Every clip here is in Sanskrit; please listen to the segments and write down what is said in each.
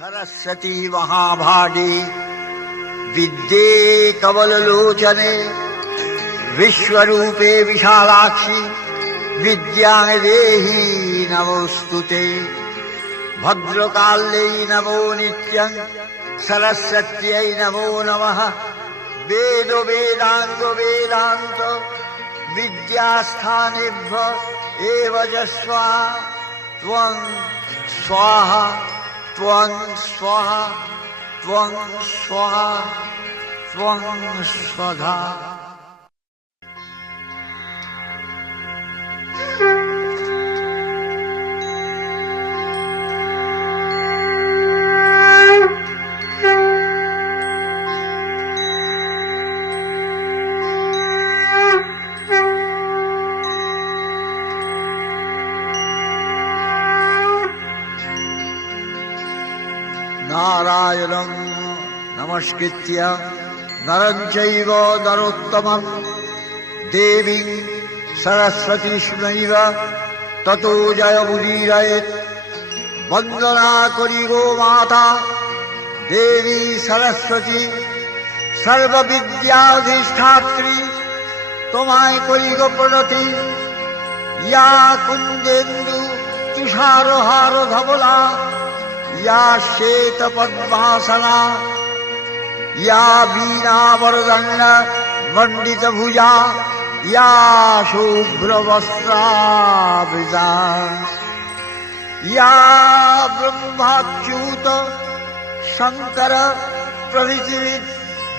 सरस्वती महाभागे विद्ये कमललोचने विश्वरूपे विशालाक्षि विद्यां देहि नमोस्तुते। भद्रकाल्यै नमो नित्यं सरस्वत्यै नमो नमः। वेद वेदांग वेदांत विद्यास्थानेभ्य एव स्वाहा त्वं स्वाहा त्वं स्वाहा त्वं स्वाहा त्वं स्वधा। नारायणं नमस्कृत्य नरं चैव नरोत्तमं देवीं सरस्वतीं ततो जयमुदीरयेत्। वन्दना करि गो माता देवी सरस्वती सर्वविद्याधिष्ठात्री তোমায় করি গো প্রণতি। या कुन्देन्दु तुषारहार धवला या श्वेत पद्मासना या वीणावरदण्ड मंडित भुजा या शुभ्रवस्त्रावृता या ब्रह्माच्युत शंकर प्रभृति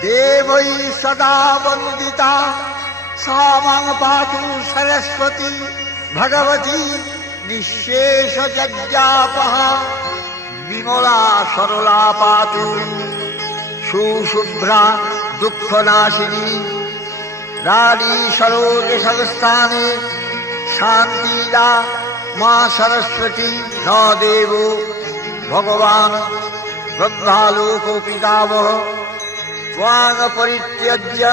देवै सदा वंदिता सा मां पातु सरस्वती भगवती निःशेष जज्ञापहा। विमला सरला पातु सुशुभ्रा दुःखनाशिनी रानी सरोज संस्थाने शांतिदा मां सरस्वती। न देवो भगवान ब्रह्मालोको पितामह त्वां परित्यज्य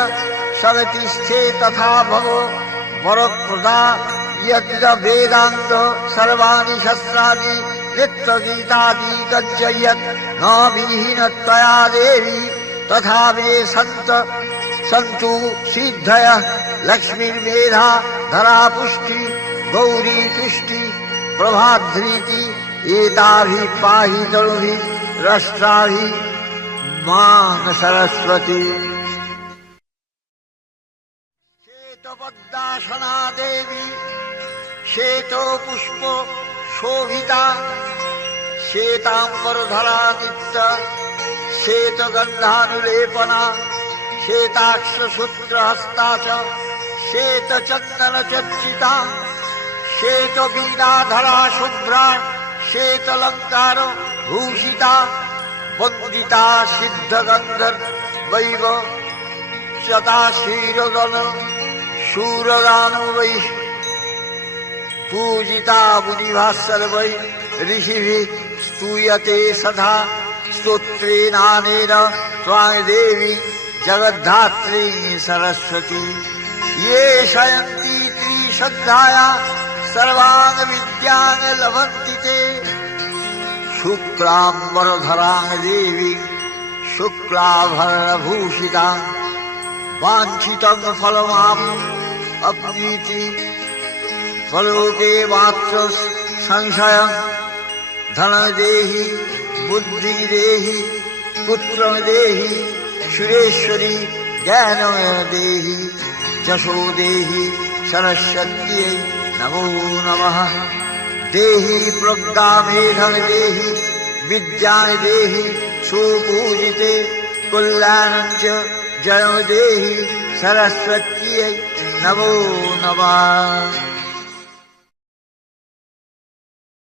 सगतिष्ठे तथा भगो वरप्रदा यज्ञ वेदांत सर्वाणि शस्त्राणि नित्यगीतादि गच्छयत्। न विहीनत्वया देवी तथा मे सन्तु सिद्धयः। लक्ष्मीर्मेधा धरा पुष्टि गौरी तुष्टि प्रभाधृति एताभिः पाहि तनुभिः रष्ट्राभिः मां सरस्वती। श्वेतपद्मासना देवी श्वेतो पुष्प शोभिता श्वेतांबरधरा नित्य श्वेतगन्धानुलेपना श्वेताक्षसूत्रहस्ता च श्वेतचन्दनचर्चिता श्वेतवीणाधरा शुभ्रा श्वेतालङ्कार भूषिता वन्दिता सिद्धगन्धर्वैव सदा क्षीरगण शूरगानवै पूजिता मुनिभः सर्वै ऋषिभिः स्तूयते सदा स्तोत्रेणानेन त्वां देवी जगद्धात्री सरस्वती। ये शयन्ति त्रिशद्धाया सर्वान् विद्यान् लभन्ति ते। शुक्लाम्बरधरां देवी शुक्लाभरणभूषितां वाञ्छितं फलमाप्नोति फलोके मात्र संशयं। धनं देहि बुद्धिं देहि पुत्रं देहि सुरेश्वरी ज्ञानं देहि यशो देहि सरस्वत्यै नमो नमः। देहि प्रज्ञामेधं देहि विद्यां देहि सुपूजिते कल्याणं च जयं देहि सरस्वत्यै नमो नमः।